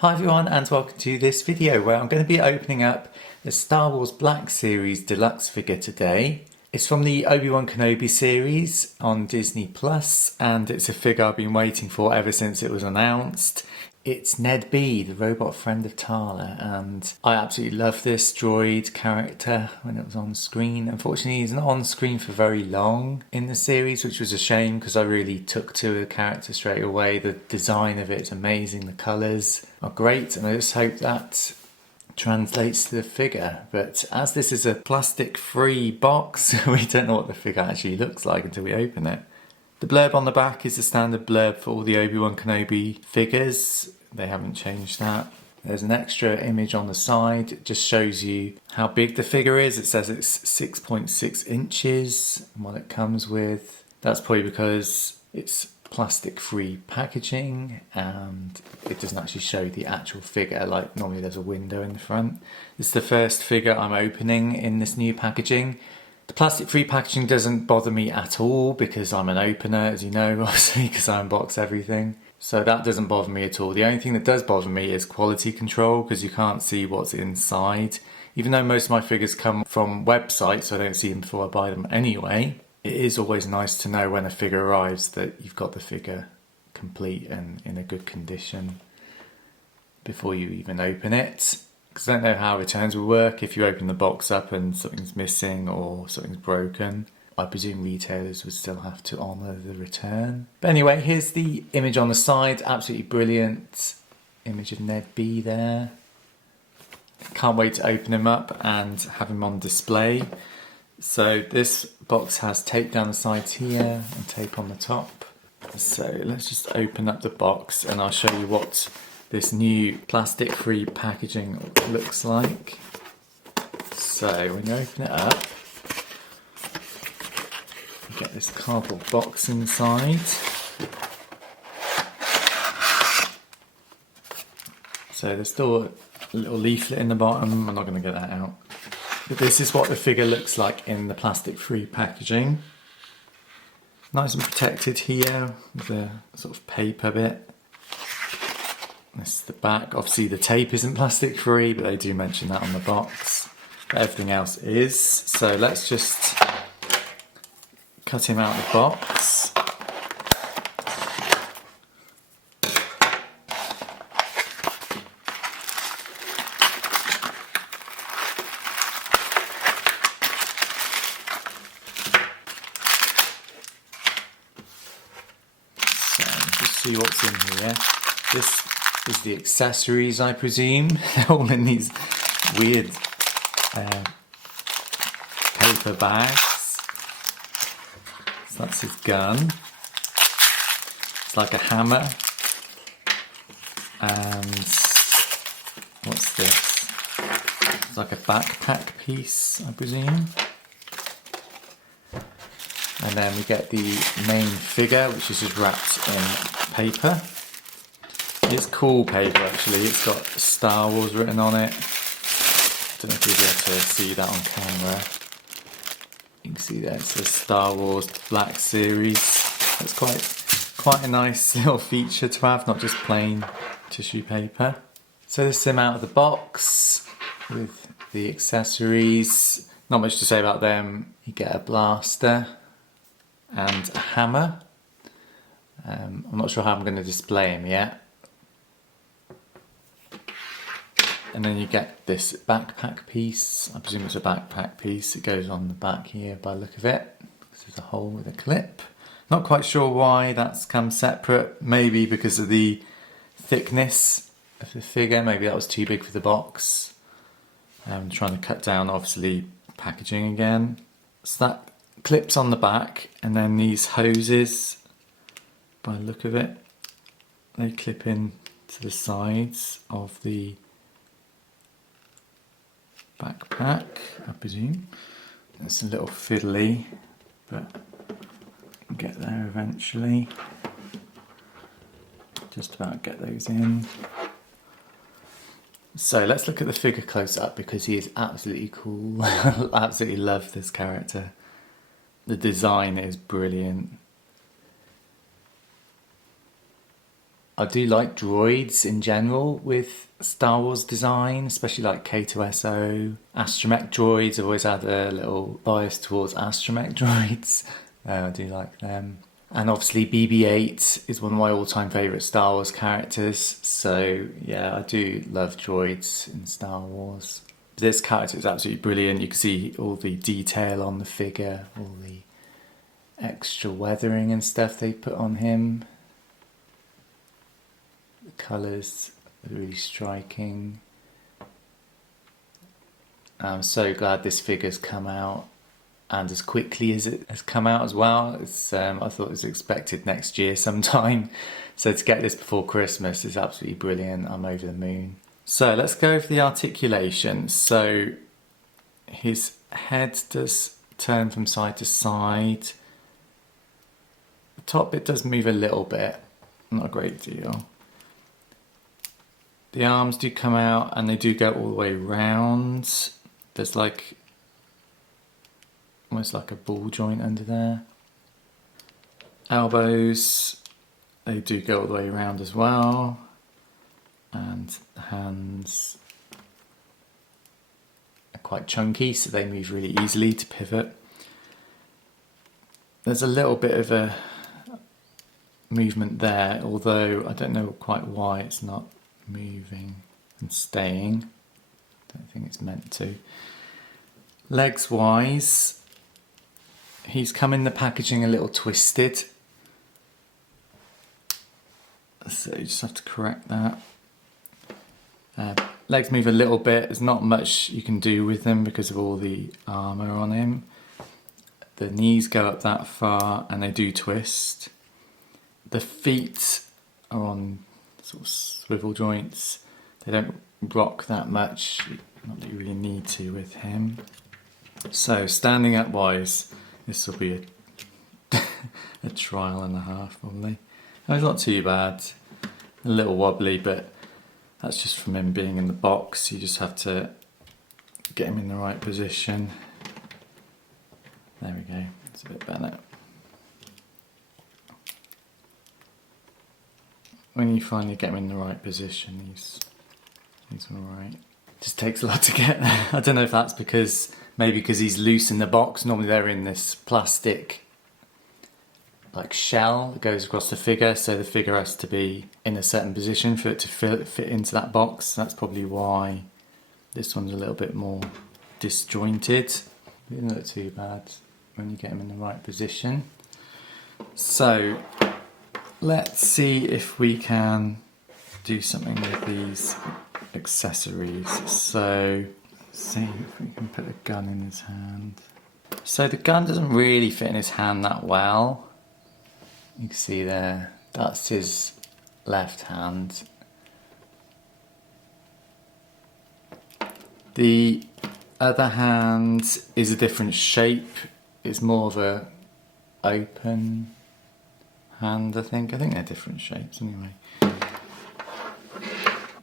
Hi everyone and welcome to this video where I'm going to be opening up the Star Wars Black Series deluxe figure today. It's from the Obi-Wan Kenobi series on Disney Plus and it's a figure I've been waiting for ever since it was announced. It's NED-B, the robot friend of Tala, and I absolutely love this droid character when it was on screen. Unfortunately, he's not on screen for very long in the series, which was a shame because I really took to the character straight away. The design of it is amazing, the colours are great, and I just hope that translates to the figure. But as this is a plastic-free box, we don't know what the figure actually looks like until we open it. The blurb on the back is the standard blurb for all the Obi-Wan Kenobi figures. They haven't changed that. There's an extra image on the side. It just shows you how big the figure is. It says it's 6.6 inches and what it comes with. That's probably because it's plastic-free packaging and it doesn't actually show the actual figure. Like normally there's a window in the front. This is the first figure I'm opening in this new packaging. The plastic-free packaging doesn't bother me at all because I'm an opener, as you know, obviously, because I unbox everything. So that doesn't bother me at all. The only thing that does bother me is quality control because you can't see what's inside. Even though most of my figures come from websites, so I don't see them before I buy them anyway, it is always nice to know when a figure arrives that you've got the figure complete and in a good condition before you even open it. Because I don't know how returns will work if you open the box up and something's missing or something's broken. I presume retailers would still have to honour the return. But anyway, here's the image on the side. Absolutely brilliant image of NED-B there. Can't wait to open him up and have him on display. So this box has tape down the sides here and tape on the top. So let's just open up the box and I'll show you what this new plastic-free packaging looks like. So when you open it up, you get this cardboard box inside. So there's still a little leaflet in the bottom. I'm not going to get that out. But this is what the figure looks like in the plastic-free packaging. Nice and protected here with a sort of paper bit. This is the back. Obviously the tape isn't plastic free, but they do mention that on the box. But everything else is. So let's just cut him out of the box. So just see what's in here. This is the accessories, I presume, all in these weird paper bags. So that's his gun. It's like a hammer. And what's this? It's like a backpack piece, I presume. And then we get the main figure, which is just wrapped in paper. It's cool paper actually, it's got Star Wars written on it. Don't know if you'll be able to see that on camera. You can see there it says Star Wars Black Series. That's quite a nice little feature to have, not just plain tissue paper. So this is him out of the box with the accessories. Not much to say about them. You get a blaster and a hammer. I'm not sure how I'm going to display him yet. And then you get this backpack piece. I presume it's a backpack piece. It goes on the back here by the look of it. There's a hole with a clip. Not quite sure why that's come separate. Maybe because of the thickness of the figure. Maybe that was too big for the box. I'm trying to cut down, obviously, packaging again. So that clips on the back. And then these hoses, by the look of it, they clip in to the sides of the backpack, I presume. It's a little fiddly, but we'll get there eventually. Just about get those in. So let's look at the figure close up because he is absolutely cool. I absolutely love this character. The design is brilliant. I do like droids in general with Star Wars design, especially like K2SO. Astromech droids, I've always had a little bias towards astromech droids. I do like them. And obviously BB-8 is one of my all-time favourite Star Wars characters. So yeah, I do love droids in Star Wars. This character is absolutely brilliant. You can see all the detail on the figure, all the extra weathering and stuff they put on him. The colours are really striking. I'm so glad this figure's come out, and as quickly as it has come out as well. It's I thought it was expected next year sometime, so to get this before Christmas is absolutely brilliant. I'm over the moon. So let's go over the articulation. So his head does turn from side to side. The top bit does move a little bit, not a great deal. The arms do come out and they do go all the way round. There's like almost like a ball joint under there. Elbows, they do go all the way around as well. And the hands are quite chunky, so they move really easily to pivot. There's a little bit of a movement there, although I don't know quite why it's not moving and staying. Don't think it's meant to. Legs wise, he's come in the packaging a little twisted, so you just have to correct that. Legs move a little bit. There's not much you can do with them because of all the armour on him. The knees go up that far and they do twist. The feet are on sort of swivel joints. They don't rock that much, not that you really need to with him. So standing up wise, this will be a trial and a half probably. No, it's not too bad. A little wobbly, but that's just from him being in the box. You just have to get him in the right position. There we go, it's a bit better. When you finally get him in the right position, he's alright. Just takes a lot to get there. I don't know if that's maybe because he's loose in the box. Normally they're in this plastic like shell that goes across the figure, so the figure has to be in a certain position for it to fit into that box. That's probably why this one's a little bit more disjointed. It doesn't look too bad when you get him in the right position. So let's see if we can do something with these accessories. So let's see if we can put a gun in his hand. So the gun doesn't really fit in his hand that well. You can see there, that's his left hand. The other hand is a different shape. It's more of a open hand, I think. I think they're different shapes anyway.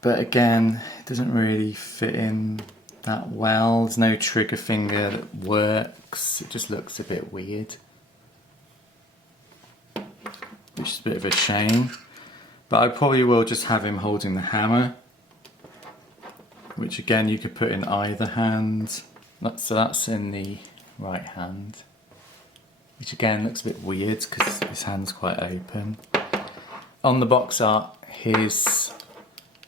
But again, it doesn't really fit in that well. There's no trigger finger that works. It just looks a bit weird, which is a bit of a shame. But I probably will just have him holding the hammer, which again you could put in either hand. So that's in the right hand, which again looks a bit weird because his hand's quite open. On the box art, his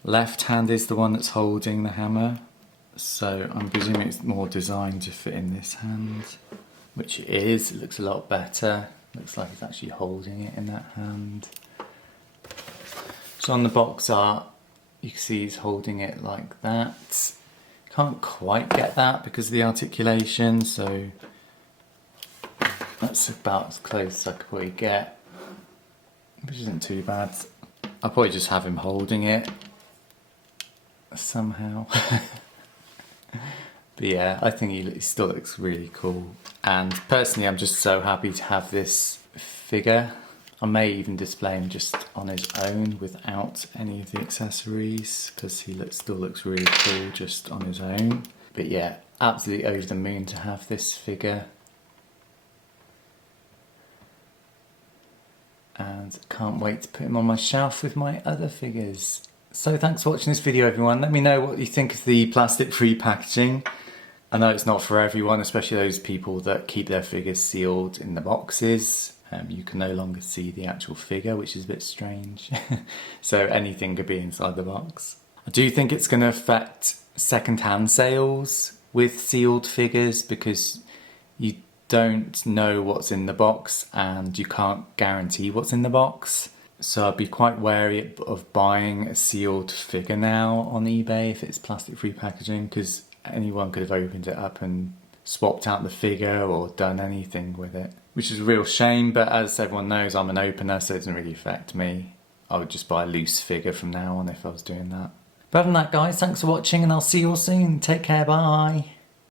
left hand is the one that's holding the hammer, so I'm presuming it's more designed to fit in this hand, which it is. It looks a lot better. Looks like he's actually holding it in that hand. So on the box art, you can see he's holding it like that. Can't quite get that because of the articulation, so that's about as close as I could probably get, which isn't too bad. I'll probably just have him holding it somehow. But yeah, I think he still looks really cool. And personally, I'm just so happy to have this figure. I may even display him just on his own without any of the accessories, because he still looks really cool just on his own. But yeah, absolutely over the moon to have this figure. and can't wait to put him on my shelf with my other figures. So thanks for watching this video, everyone. Let me know what you think of the plastic-free packaging. I know it's not for everyone, especially those people that keep their figures sealed in the boxes. You can no longer see the actual figure, which is a bit strange. So anything could be inside the box. I do think it's going to affect second-hand sales with sealed figures because you don't know what's in the box and you can't guarantee what's in the box. So I'd be quite wary of buying a sealed figure now on eBay if it's plastic-free packaging, because anyone could have opened it up and swapped out the figure or done anything with it, which is a real shame. But as everyone knows, I'm an opener, so it doesn't really affect me. I would just buy a loose figure from now on if I was doing that. But other than that, guys, thanks for watching and I'll see you all soon. Take care, bye.